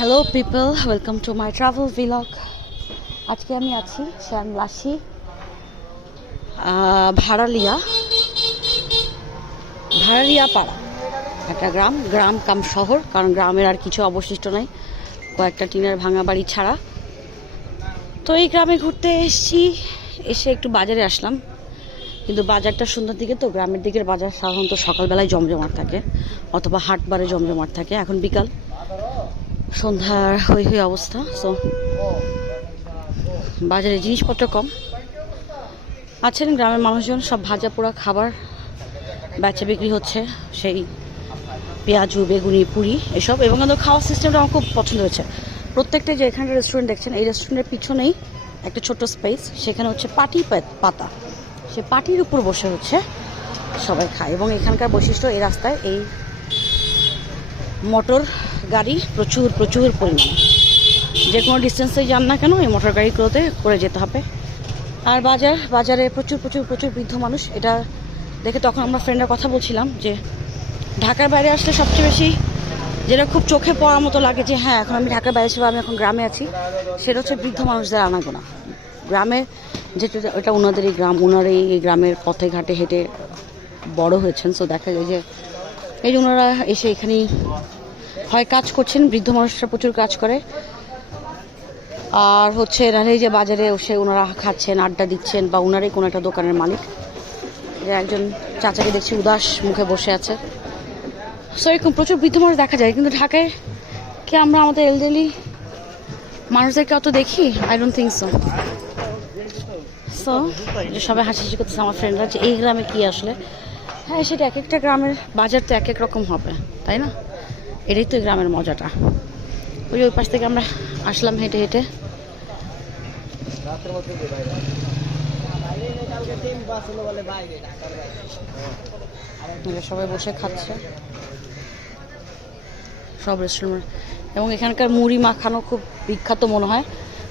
Hello people, welcome to my travel vlog. আজকে আমি আছি শ্যামলাশি ভাড়ালিয়া পাড়া, একটা গ্রাম কাম শহর, কারণ গ্রামের আর কিছু অবশিষ্ট নাই, কয়েকটা টিনের ভাঙা বাড়ি ছাড়া। তো এই গ্রামে ঘুরতে এসে একটু বাজারে আসলাম, কিন্তু বাজারটা সন্ধ্যার দিকে, তো গ্রামের দিকের বাজার সাধারণত সকালবেলায় জমজমাট থাকে অথবা হাটবারে জমজমাট থাকে। এখন বিকাল সন্ধ্যার হই অবস্থা, সো বাজারে জিনিসপত্র কম। আছেন গ্রামের মানুষজন, সব ভাজা পোড়া খাবার বেচা বিক্রি হচ্ছে, সেই পেঁয়াজু বেগুনি পুরি এসব। এবং ওদের খাওয়ার সিস্টেমটা আমার খুব পছন্দ হয়েছে। প্রত্যেকটা যে এখানকার রেস্টুরেন্ট দেখছেন, এই রেস্টুরেন্টের পিছনেই একটা ছোট্ট স্পেস, সেখানে হচ্ছে পাটি পাতা, সে পাটির উপর বসে হচ্ছে সবাই খায়। এবং এখানকার বৈশিষ্ট্য, এই রাস্তায় এই মোটর গাড়ি প্রচুর পরিমাণে, যে কোনো ডিস্টেন্সে যান না কেন এই মোটর গাড়িগুলোতে করে যেতে হবে। আর বাজারে প্রচুর বৃদ্ধ মানুষ। এটা দেখে তখন আমরা ফ্রেন্ডরা কথা বলছিলাম যে ঢাকার বাইরে আসলে সবচেয়ে বেশি যেটা খুব চোখে পড়ার মতো লাগে, যে হ্যাঁ এখন আমি ঢাকার বাইরে ছিল, আমি এখন গ্রামে আছি, সেটা হচ্ছে বৃদ্ধ মানুষদের আনাগোনা। গ্রামে যেটা, এটা ওনাদেরই গ্রাম, ওনারাই এই গ্রামের পথে ঘাটে হেঁটে বড় হয়েছেন। সো দেখা যায় যে এই যে ওনারা এসে এখানেই হয় কাজ করছেন, বৃদ্ধ মানুষরা প্রচুর কাজ করে, আর হচ্ছে এনারা এই যে বাজারে বসে ওনারা খাচ্ছেন, আড্ডা দিচ্ছেন, বা ওনারাই কোনো একটা দোকানের মালিক। যে একজন চাচাকে দেখছি উদাস মুখে বসে আছে। সো এরকম প্রচুর বৃদ্ধ মানুষ দেখা যায়, কিন্তু ঢাকায় কি আমরা আমাদের এলডারলি মানুষদেরকে অত দেখি? I don't think so. So যে সবাই হাসি করতেছে আমার ফ্রেন্ডরা, যে এই গ্রামে কি আসলে, হ্যাঁ সেটা এক একটা গ্রামের বাজার তো এক এক রকম হবে, তাই না? এটাই তো গ্রামের মজাটা। ওই পাশ থেকে আমরা আসলাম হেঁটে হেঁটে। সবাই বসে খাচ্ছে, সব রেস্টুরেন্ট। এবং এখানকার মুড়ি মাখানো খুব বিখ্যাত মনে হয়,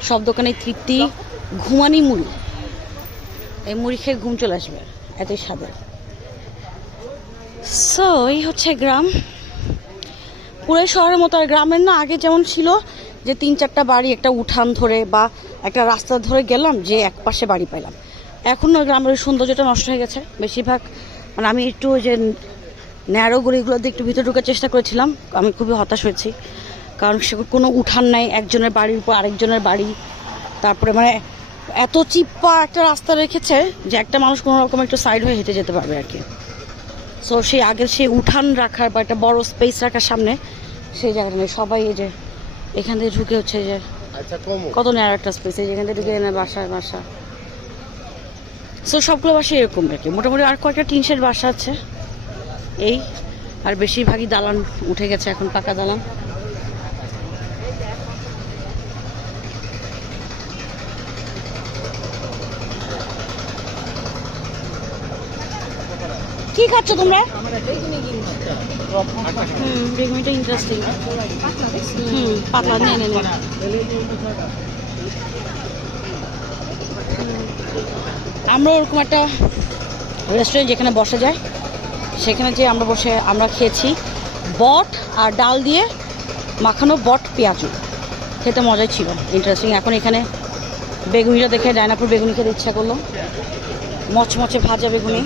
সব দোকানে তৃপ্তি ঘুমানি মুড়ি। এই মুড়ি খেয়ে ঘুম চলে আসবে, এতই স্বাদের। সো এই হচ্ছে গ্রাম, পুরো শহরের মতো। আর গ্রামের না, আগে যেমন ছিল যে 3-4টা বাড়ি একটা উঠান ধরে বা একটা রাস্তা ধরে গেলাম, যে এক পাশে বাড়ি পাইলাম। এখন গ্রামের সৌন্দর্যটা নষ্ট হয়ে গেছে বেশিরভাগ। মানে আমি একটু যে ন্যারো গলিগুলোতে একটু ভিতরে ঢোকার চেষ্টা করেছিলাম, আমি খুবই হতাশ হয়েছি, কারণ সে কোনো উঠান নাই, একজনের বাড়ির উপর আরেকজনের বাড়ি। তারপরে মানে এত চিপ্পা একটা রাস্তা রেখেছে যে একটা মানুষ কোনো রকম একটু সাইড হয়ে হেঁটে যেতে পারবে আর কি। সো সেই আগের সেই উঠান রাখার বা একটা বড় স্পেস রাখার সামনে, সেই জায়গাটা নেই। সবাই এই যে এখান থেকে ঢুকে হচ্ছে যে কত ন্যারো একটা স্পেস, এই যেখান থেকে ঢুকে এনে বাসা। সো সবগুলো বাসা এরকম আর কি, মোটামুটি। আর কয়েকটা টিন শেড বাসা আছে এই, আর বেশিরভাগই দালান উঠে গেছে এখন, পাকা দালান। কি খাচ্ছ তোমরা? বেগুনিটা ইন্টারেস্টিং। পাতলা নিয়ে আমরা ওরকম একটা রেস্টুরেন্ট যেখানে বসা যায়, সেখানে যে আমরা খেয়েছি বট আর ডাল দিয়ে মাখানো বট পেঁয়াজু, খেতে মজাই ছিল, ইন্টারেস্টিং। এখন এখানে বেগুনিটা দেখে ডায়নাপুর বেগুনি খেতে ইচ্ছা করলো, মচমচে ভাজা বেগুনি।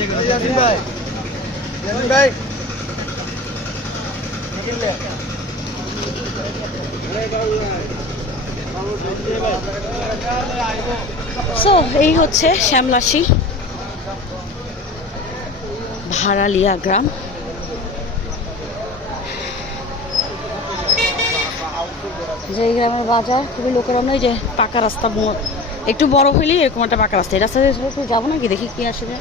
সো এই হচ্ছে শ্যামলাশি ভাড়ালিয়া গ্রাম। যে এই গ্রামের বাজার খুবই লোকেরা নয়, যে পাকা রাস্তা, একটু বড় হইলেই এরকম একটা পাকা রাস্তা। এই রাস্তা একটু যাবো নাকি, দেখি কি আসবে।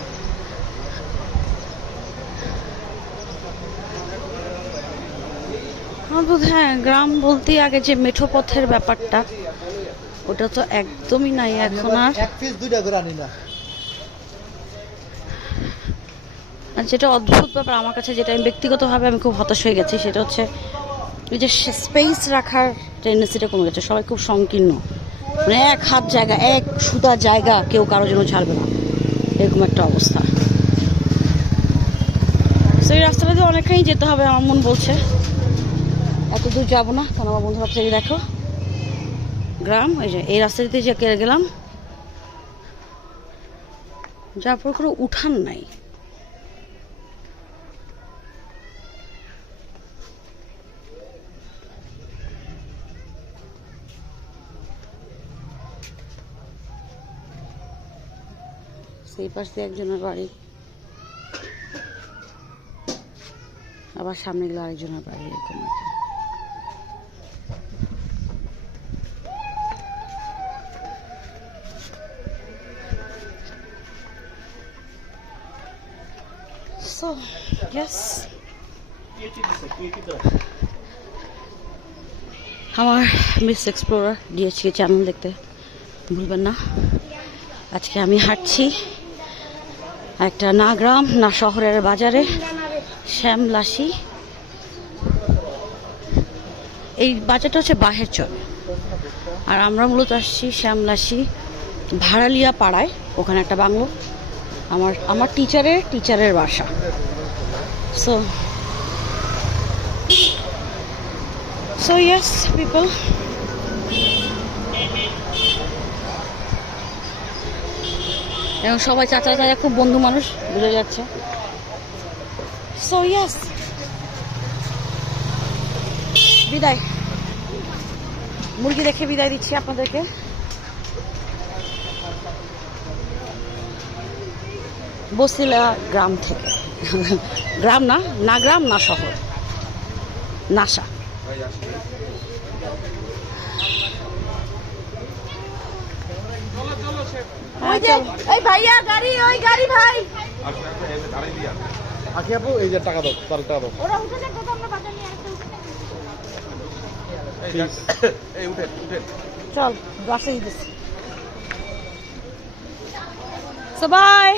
হ্যাঁ, গ্রাম বলতে আগে যে মেঠো পথের ব্যাপারটা, ওটা তো একদমই নাই এখন। আর যেটা অদ্ভুত ব্যাপার আমার কাছে, যেটা আমি ব্যক্তিগতভাবে আমি খুব হতাশ হয়ে গেছি, সেটা হচ্ছে ওই যে স্পেস রাখার টেন্ডেন্সিটা কমে গেছে। সবাই খুব সংকীর্ণ, মানে এক হাত জায়গা, এক সুতা জায়গা কেউ কারোর জন্য ছাড়বে না, এরকম একটা অবস্থা। সেই রাস্তাটা দিয়ে অনেকখানি যেতে হবে আমার মন বলছে। এত দূর যাবো না, কারণ আমার বন্ধুরা থেকে দেখো গ্রাম, এই যে এই রাস্তাটিতে যে গেলাম, যার পর কোনো উঠান নাই। সেই পাশ দিয়ে একজনের বাড়ি, আবার সামনে গেলে আরেকজনের বাড়ি, এরকম আর কি। So, yes. আমার মিস এক্সপ্লোরার ডিএচকে চ্যানেল দেখতে ভুলবেন না। আজকে আমি হাঁটছি একটা না গ্রাম না শহরের বাজারে, শ্যামলাসি। এই বাজারটা হচ্ছে বাহেরচর, আর আমরা মূলত আসছি শ্যামলাসি ভাড়ালিয়া পাড়ায়, ওখানে একটা বাংলো, আমার টিচারের বাসা। সো ইয়েস পিপল, এবং সবাই চাচা চাচা খুব বন্ধু মানুষ, বোঝা যাচ্ছে। সো ইয়েস, বিদায়, মুরগি দেখে বিদায় দিচ্ছি আপনাদেরকে। বসিলা গ্রাম থেকে, গ্রাম না, না গ্রাম না শহর, নাসা। এই ভাইয়া গাড়ি, ওই গাড়ি ভাই, আখি আপু এই যে টাকা দাও, তার টাকা দাও। ওরা উঠে যাক, আমরা বাজার নিয়ে আসতে। এই উঠে চল বাসে দিতেছি। সবাই